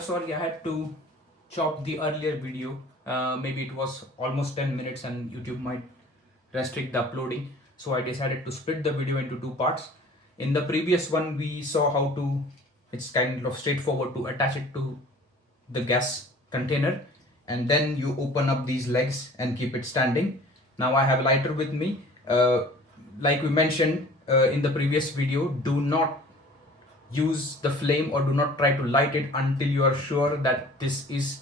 Sorry, I had to chop the earlier video. Maybe it was almost 10 minutes and YouTube might restrict the uploading. So I decided to split the video into two parts. In the previous one, we saw how to, it's kind of straightforward to attach it to the gas container, and then you open up these legs and keep it standing. Now I have a lighter with me. Like we mentioned in the previous video, do not use the flame or do not try to light it until you are sure that this is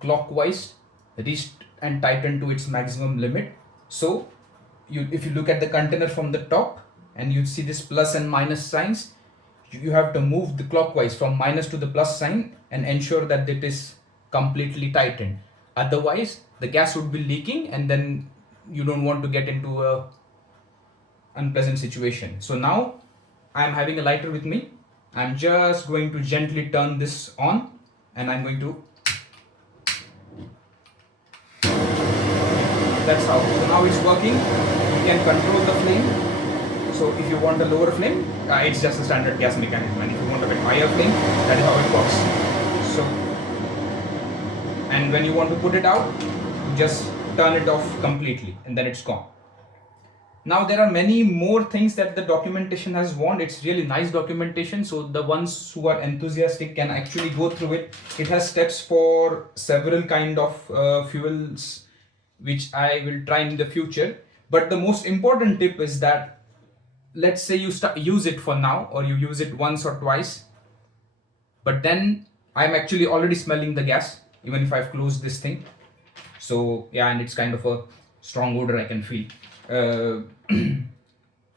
clockwise reached and tightened to its maximum limit. So if you look at the container from the top and you see this plus and minus signs, you have to move the clockwise from minus to the plus sign and ensure that it is completely tightened. Otherwise the gas would be leaking and then you don't want to get into a unpleasant situation. So now I am having a lighter with me. I'm just going to gently turn this on and I'm going to, that's how. So now it's working. You can control the flame. So if you want a lower flame, it's just a standard gas mechanism, and if you want a bit higher flame, that is how it works. So, and when you want to put it out, you just turn it off completely and then it's gone. Now there are many more things that the documentation has warned. It's really nice documentation, so the ones who are enthusiastic can actually go through it. It has steps for several kind of fuels, which I will try in the future. But the most important tip is that, let's say you use it for now, or you use it once or twice, but then I'm actually already smelling the gas, even if I've closed this thing. So yeah, and it's kind of a strong odor I can feel.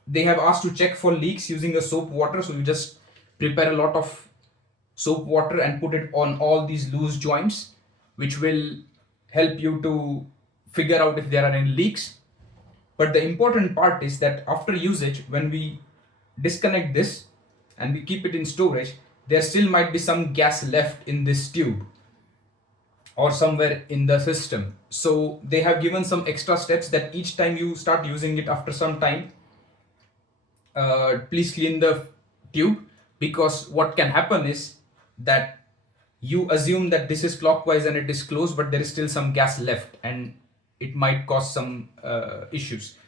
They have asked to check for leaks using a soap water. So you just prepare a lot of soap water and put it on all these loose joints, which will help you to figure out if there are any leaks. But the important part is that after usage, when we disconnect this and we keep it in storage, there still might be some gas left in this tube or somewhere in the system. So they have given some extra steps that each time you start using it after some time, please clean the tube, because what can happen is that you assume that this is clockwise and it is closed, but there is still some gas left and it might cause some issues.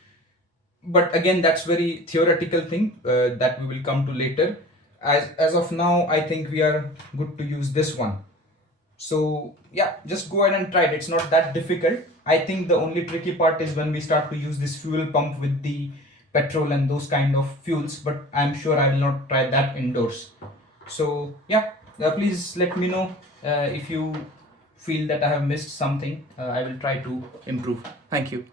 But again, that's very theoretical thing that we will come to later. As of now, I think we are good to use this one. So yeah, just go ahead and try it. It's not that difficult. I think the only tricky part is when we start to use this fuel pump with the petrol and those kind of fuels, but I'm sure I will not try that indoors. So yeah, please let me know if you feel that I have missed something. I will try to improve. Thank you.